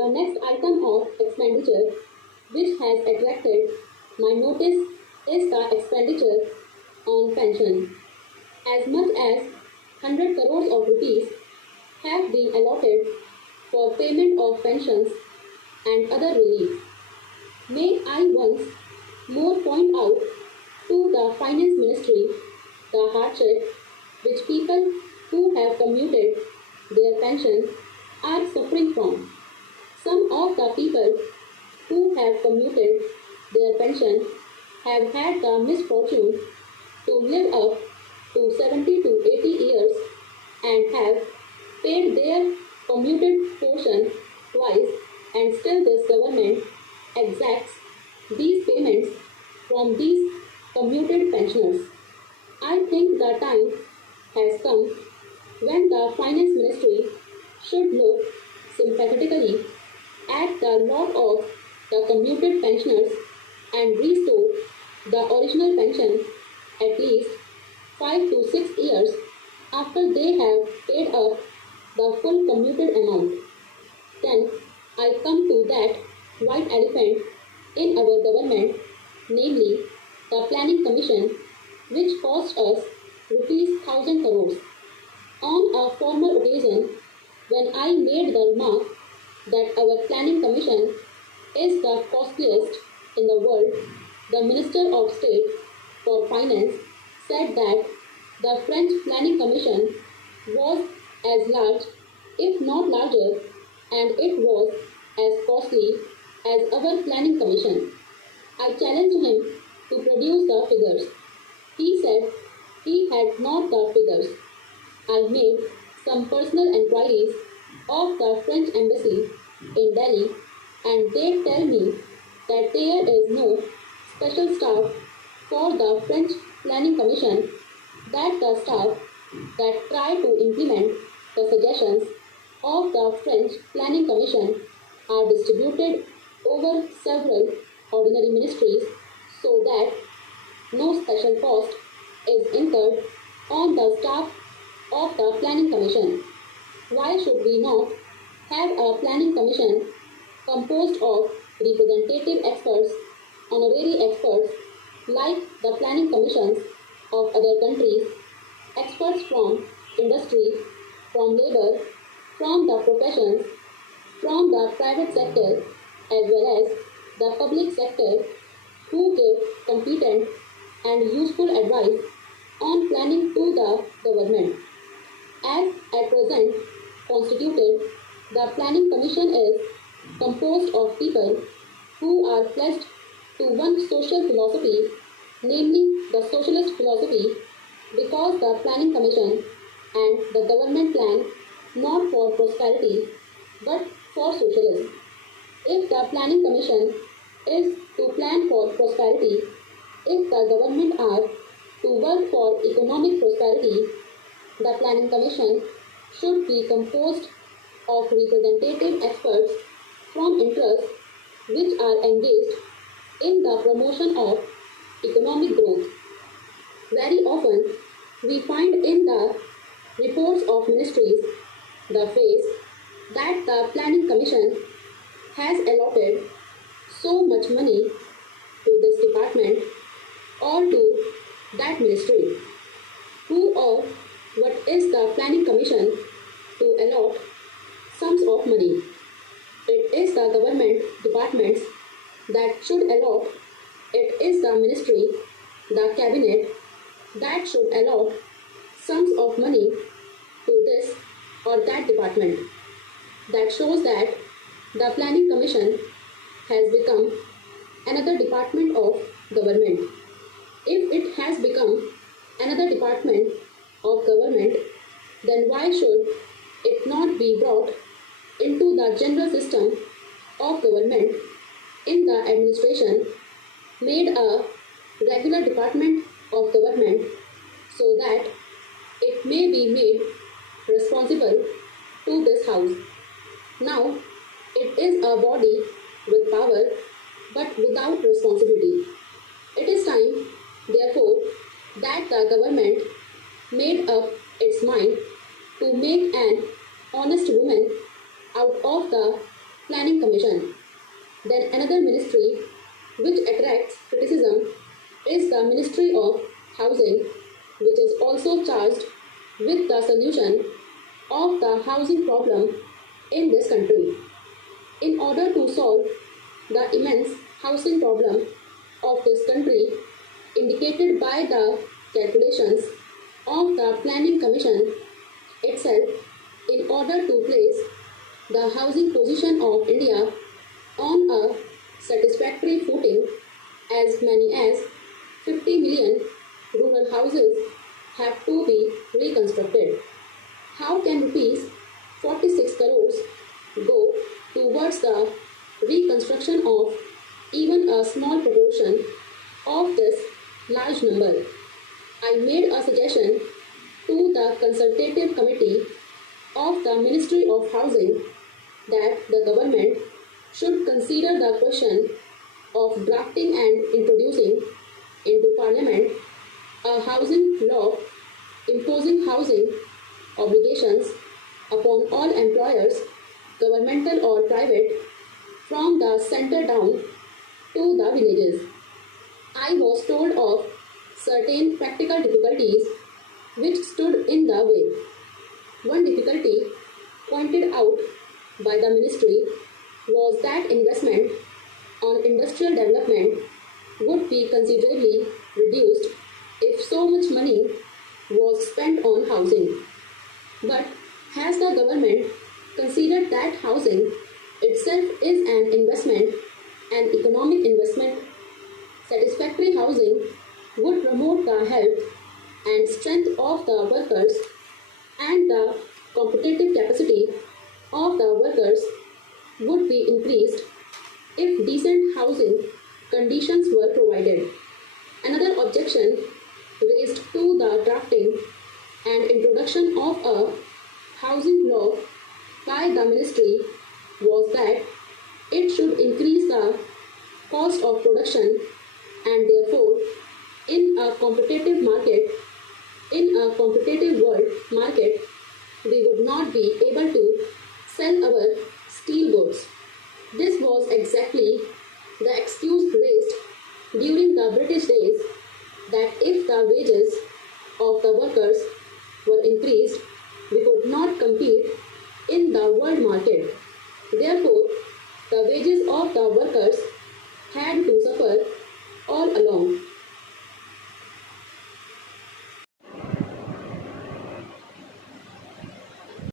The next item of expenditure which has attracted my notice is the expenditure on pension. As much as 100 crores of rupees have been allotted for payment of pensions and other relief. May I once more point out to the Finance Ministry the hardship which people who have commuted their pension are suffering from. Some of the people who have commuted their pension have had the misfortune to live up to 70 to 80 years and have paid their commuted portion twice, and still this government exacts these payments from these commuted pensioners. I think the time has come when the Finance Ministry should look sympathetically at the lot of the commuted pensioners and restore the original pension at least 5 to 6 years after they have paid up the full commuted amount. Then I come to that white elephant in our government, namely the Planning Commission, which cost us rupees 1000 crores. On a former occasion, when I made the remark that our Planning Commission is the costliest in the world, the Minister of State for Finance said that the French Planning Commission was as large, if not larger, and it was as costly as our Planning Commission. I challenged him to produce the figures. He said he had not the figures. I made some personal enquiries of the French embassy in Delhi, and they tell me that there is no special staff for the French Planning Commission, that the staff that try to implement the suggestions of the French Planning Commission are distributed over several ordinary ministries so that no special cost is incurred on the staff of the Planning Commission. Why should we not have a Planning Commission composed of representative experts, honorary experts, like the Planning Commissions of other countries, experts from industry, from labor, from the professions, from the private sector, as well as the public sector, who give competent and useful advice on planning to the government. As at present constituted, the Planning Commission is composed of people who are pledged to one social philosophy, namely the socialist philosophy, because the Planning Commission and the government plan not for prosperity but for socialism. If the Planning Commission is to plan for prosperity, if the government are to work for economic prosperity, the Planning Commission should be composed of representative experts from interests which are engaged in the promotion of economic growth. Very often, we find in the reports of ministries the phrase that the Planning Commission has allotted so much money to this department or to that ministry. Who or what is the Planning Commission to allot sums of money? It is the government departments that should allot. It is the ministry, the cabinet, that should allot sums of money to this or that department. That shows that the Planning Commission has become another department of government. If it has become another department of government, then why should it not be brought into the general system of government in the administration, made a regular department of government so that it may be made responsible to this house? Now, it is a body with power but without responsibility. It is time, therefore, that the government made up its mind to make an honest woman out of the Planning Commission. Then another ministry which attracts criticism is the Ministry of Housing, which is also charged with the solution of the housing problem in this country. In order to solve the immense housing problem of this country, indicated by the calculations of the Planning Commission itself, in order to place the housing position of India on a satisfactory footing, as many as 50 million rural houses have to be reconstructed. How can rupees 46 crores go towards the reconstruction of even a small proportion of this large number? I made a suggestion to the consultative committee of the Ministry of Housing that the government should consider the question of drafting and introducing into Parliament a housing law imposing housing obligations upon all employers, governmental or private, from the centre down to the villages. I was told of certain practical difficulties which stood in the way. One difficulty pointed out by the ministry was that investment on industrial development would be considerably reduced if so much money was spent on housing. But has the government considered that housing itself is an investment, an economic investment? Satisfactory housing would promote the health and strength of the workers and the competitive capacity of the workers would be increased if decent housing conditions were provided. Another objection raised to the drafting and introduction of a housing law by the ministry was that it should increase the cost of production and therefore in a competitive world market, we would not be able to sell our steel goods. This was exactly the excuse raised during the British days that if the wages of the workers were increased, we could not compete in the world market. Therefore, the wages of the workers had to suffer all along.